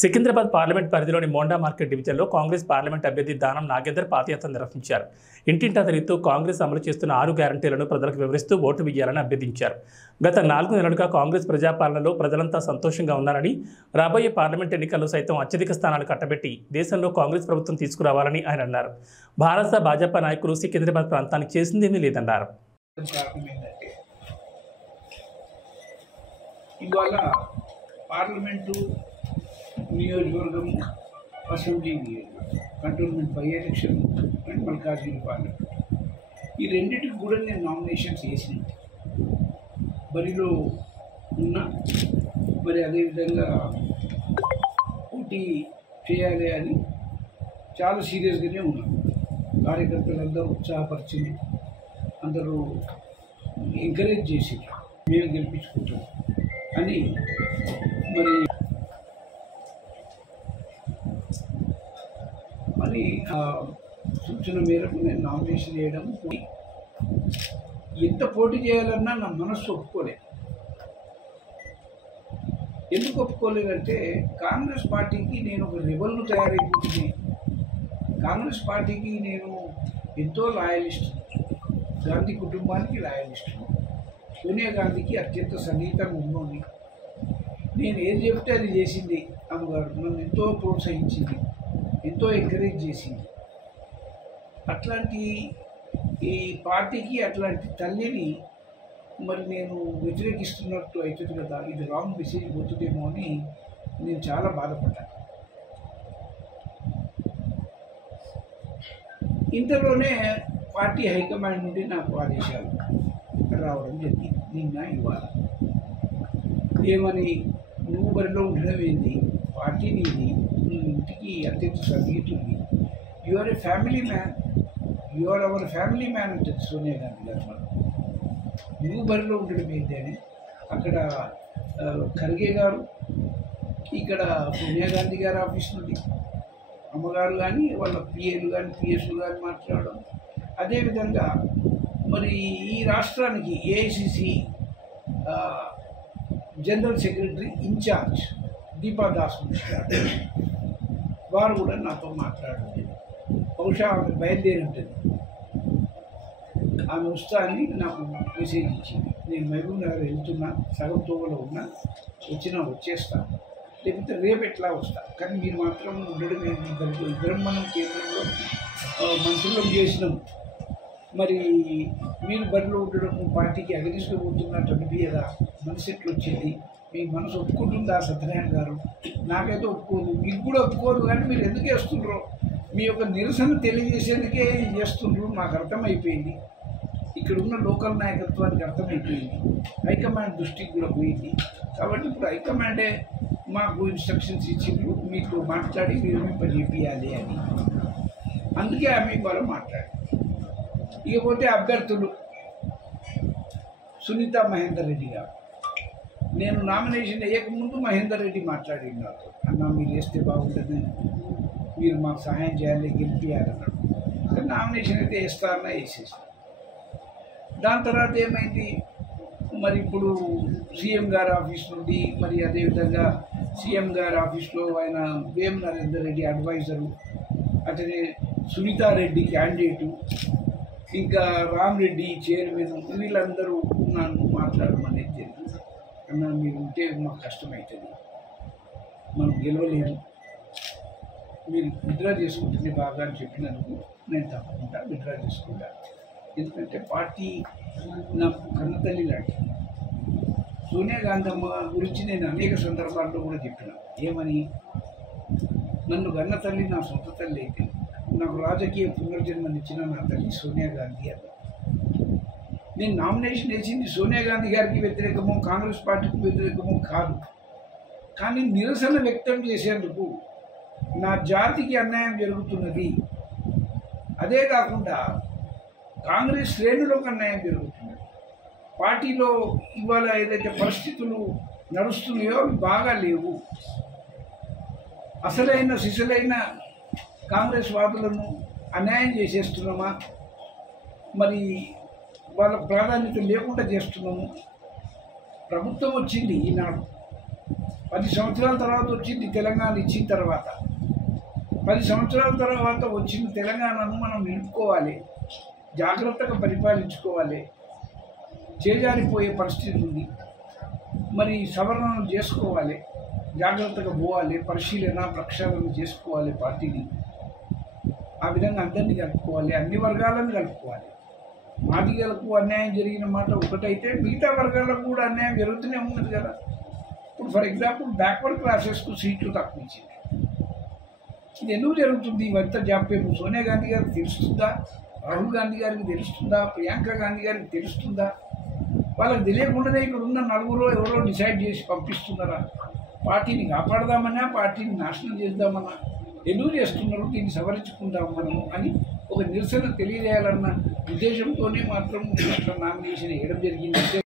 Secunderabad parliament పరిధిలోని Monda market డివిజన్లో Congress parliament అభ్యర్థి దానం నాగేందర్ పాదయాత్ర నిర్వహించారు. ఇంటింటా తిరుగుతూ కాంగ్రెస్ అమలు చేస్తున్న 6 గ్యారంటీలను ప్రజలకు వివరిస్తూ ఓటు వేయాలని అభ్యర్థించారు. గత 4 నెలలుగా కాంగ్రెస్ ప్రజాపాలనలో ప్రజలంతా సంతోషంగా ఉన్నారని, రాబోయే పార్లమెంట్ ఎన్నికల్లో సైతం అత్యధిక స్థానాలు కట్టబెట్టి దేశంలో కాంగ్రెస్ ప్రభుత్వం తీసుకురావాలని ఆయన అన్నారు. భాజపా నాయకులు సికింద్రాబాద్ ప్రాంతానికి చేసిందేమీ లేదన్నారు. నియోజకవర్గం assembly cantonment by election and Malkajgiri parliament ఈ రెండింటికి కూడా నేను నామినేషన్స్ వేసినట్టు బరిలో ఉన్నా. మరి అదేవిధంగా పోటీ చేయాలి అని చాలా సీరియస్గానే ఉన్నాను. కార్యకర్తలందరూ ఉత్సాహపరిచింది, అందరూ ఎంకరేజ్ చేసి మేము గెలిపించుకుంటాం అని మరి సూచన మేరకు నేను నామినేషన్ చేయడం. ఎంత పోటీ చేయాలన్నా నా మనస్సు ఒప్పుకోలేదు. ఎందుకు ఒప్పుకోలేదంటే కాంగ్రెస్ పార్టీకి నేను ఒక రెబల్ను తయారైపోతుంది. కాంగ్రెస్ పార్టీకి నేను ఎంతో లాయలిస్ట్, గాంధీ కుటుంబానికి లాయలిస్ట్, సోనియా గాంధీకి అత్యంత సన్నిహితంగా ఉన్నోని. నేను ఏం చెప్తే అది చేసింది అమ్మగారు, నన్ను ఎంతో ప్రోత్సహించింది, ఎంతో ఎంకరేజ్ చేసింది. అట్లాంటి ఈ పార్టీకి అట్లాంటి తల్లిని మరి నేను వ్యతిరేకిస్తున్నట్టు అవుతుంది కదా, ఇది రాంగ్ మెసేజ్ పోతుందేమో అని నేను చాలా బాధపడ్డాను. ఇంతలోనే పార్టీ హైకమాండ్ నుండి నాకు ఆదేశాలు రావడం జరిగింది. నిన్న ఇవాళ ఏమని, నువ్వు బరిలో ఉండడం ఏంది, పార్టీ నీది, ఇంటికి అత్యంత సన్నిహితుడివి, you are a family man, you are our family man ఉంటుంది సోనియా గాంధీ గారు. మనం నువ్వు బరిలో ఉండడం ఏంటి అని అక్కడ ఖర్గే గారు, ఇక్కడ సోనియా గాంధీ గారి ఆఫీస్ నుండి అమ్మగారు కానీ వాళ్ళ పిఏలు కానీ పిఎస్లు కానీ మాట్లాడడం. అదేవిధంగా మరి ఈ రాష్ట్రానికి AICC general secretary incharge Deepa Das గారు వారు కూడా నాతో మాట్లాడండి. బహుశా ఆమె బయలుదేరి ఉంటుంది, ఆమె వస్తానని నాకు మెసేజ్ ఇచ్చింది. నేను మహబూబ్ నగర్ వెళ్తున్నా, సగం తోవలో ఉన్నా, వచ్చినా వచ్చేస్తాను, లేకపోతే రేపు ఎట్లా వస్తా, కానీ మీరు మాత్రం ఉండడం ఇద్దరం మనం కేంద్రంలో మంత్రులం చేసినాం, మరి మీరు బరిలో ఉండడం పార్టీకి అగనిస్తూ పోతున్నట్టు అనిపించదా, మనసు ఎట్లు వచ్చింది, మీ మనసు ఒప్పుకుంటుందా సత్యనారాయణ గారు? నాకైతే ఒప్పుకోదు, మీకు కూడా ఒప్పుకోదు, కానీ మీరు ఎందుకు చేస్తుండ్రో, మీ యొక్క నిరసన తెలియజేసేందుకే చేస్తుండ్రు, నాకు అర్థమైపోయింది. ఇక్కడ ఉన్న లోకల్ నాయకత్వానికి అర్థమైపోయింది, హైకమాండ్ దృష్టికి కూడా పోయింది. కాబట్టి ఇప్పుడు హైకమాండే మాకు ఇన్స్ట్రక్షన్స్ ఇచ్చిండ్రు, మీకు మాట్లాడి విరమింప చేయాలి అని. అందుకే ఆమె వాళ్ళు మాట్లాడి. ఇకపోతే అభ్యర్థులు సునీత మహేందర్ రెడ్డి గారు, నేను నామినేషన్ వేయకముందు మహేందర్ రెడ్డి మాట్లాడింది నాతో, అన్న మీరు వేస్తే బాగుంటుంది, మీరు మాకు సహాయం చేయాలి, గెలిపియాలన్నాడు. నామినేషన్ అయితే వేస్తారన్నా వేసేస్తాను. దాని తర్వాత ఏమైంది, మరి ఇప్పుడు సీఎం గారి ఆఫీస్ నుండి, మరి అదేవిధంగా సీఎం గారి ఆఫీస్లో ఆయన వేం నరేందర్ రెడ్డి అడ్వైజరు, అతనే సునీతారెడ్డి క్యాండిడేటు, ఇంకా రామ్ రెడ్డి చైర్మన్, వీళ్ళందరూ నన్ను మాట్లాడమనేది జరిగింది. అన్నా మీరు ఉంటే మాకు కష్టమవుతుంది, మనం గెలవలేము, మీరు విత్డ్రా చేసుకుంటుంది బాగా అని చెప్పినందుకు నేను తప్పకుండా విత్డ్రా చేసుకుంటాను. ఎందుకంటే పార్టీ నాకు కన్నతల్లి లాంటి. సోనియా గాంధీ అమ్మ గురించి నేను అనేక సందర్భాల్లో కూడా చెప్పిన, ఏమని, నన్ను కన్న తల్లి నా సొంత తల్లి అయితే నాకు రాజకీయ పునర్జన్మనిచ్చిన నా తల్లి సోనియా గాంధీ అని. నేను నామినేషన్ వేసింది సోనియా గాంధీ గారికి వ్యతిరేకమో కాంగ్రెస్ పార్టీకి వ్యతిరేకమో కాదు, కానీ నిరసన వ్యక్తం చేసేందుకు నా జాతికి అన్యాయం జరుగుతున్నది, అదే కాకుండా కాంగ్రెస్ శ్రేణులకు అన్యాయం జరుగుతున్నది, పార్టీలో ఇవాళ ఏదైతే పరిస్థితులు నడుస్తున్నాయో అవి బాగా లేవు, అసలైన సిసలైన కాంగ్రెస్ వాదులను అన్యాయం చేసేస్తున్నామా, మరి వాళ్ళకు ప్రాధాన్యత లేకుండా చేస్తున్నాము. ప్రభుత్వం వచ్చింది ఈనాడు, 10 సంవత్సరాల తర్వాత వచ్చింది తెలంగాణ ఇచ్చిన తర్వాత. 10 సంవత్సరాల తర్వాత వచ్చిన తెలంగాణను మనం నిలుపుకోవాలి, జాగ్రత్తగా పరిపాలించుకోవాలి. చేజారిపోయే పరిస్థితి ఉంది. మరి సవరణలు చేసుకోవాలి, జాగ్రత్తగా పోవాలి, పరిశీలన ప్రక్షాళన చేసుకోవాలి పార్టీని. ఆ విధంగా అందరినీ కలుపుకోవాలి, అన్ని వర్గాలను కలుపుకోవాలి. మాదిగలకు అన్యాయం జరిగిన మాట ఒకటైతే మిగతా వర్గాలకు కూడా అన్యాయం జరుగుతూనే ఉన్నది కదా. ఇప్పుడు ఫర్ ఎగ్జాంపుల్ బ్యాక్వర్డ్ క్లాసెస్కు సీట్లు తక్కువ ఇచ్చింది. ఇది ఎందుకు జరుగుతుంది? ఇవంతా జాప్యం సోనియా గాంధీ గారికి తెలుస్తుందా? రాహుల్ గాంధీ గారికి తెలుస్తుందా? ప్రియాంక గాంధీ గారికి తెలుస్తుందా? వాళ్ళకి తెలియకుండానే ఇక్కడ ఉన్న నలుగురు ఎవరో డిసైడ్ చేసి పంపిస్తున్నారా? పార్టీని కాపాడదామన్నా, పార్టీని నాశనం చేద్దామన్నా ఎందుకు చేస్తున్నారు? దీన్ని సవరించుకుందాం మనం అని ఒక నిరసన తెలియజేయాలన్న ఉద్దేశంతోనే మాత్రం నామినేషన్ వేయడం జరిగింది.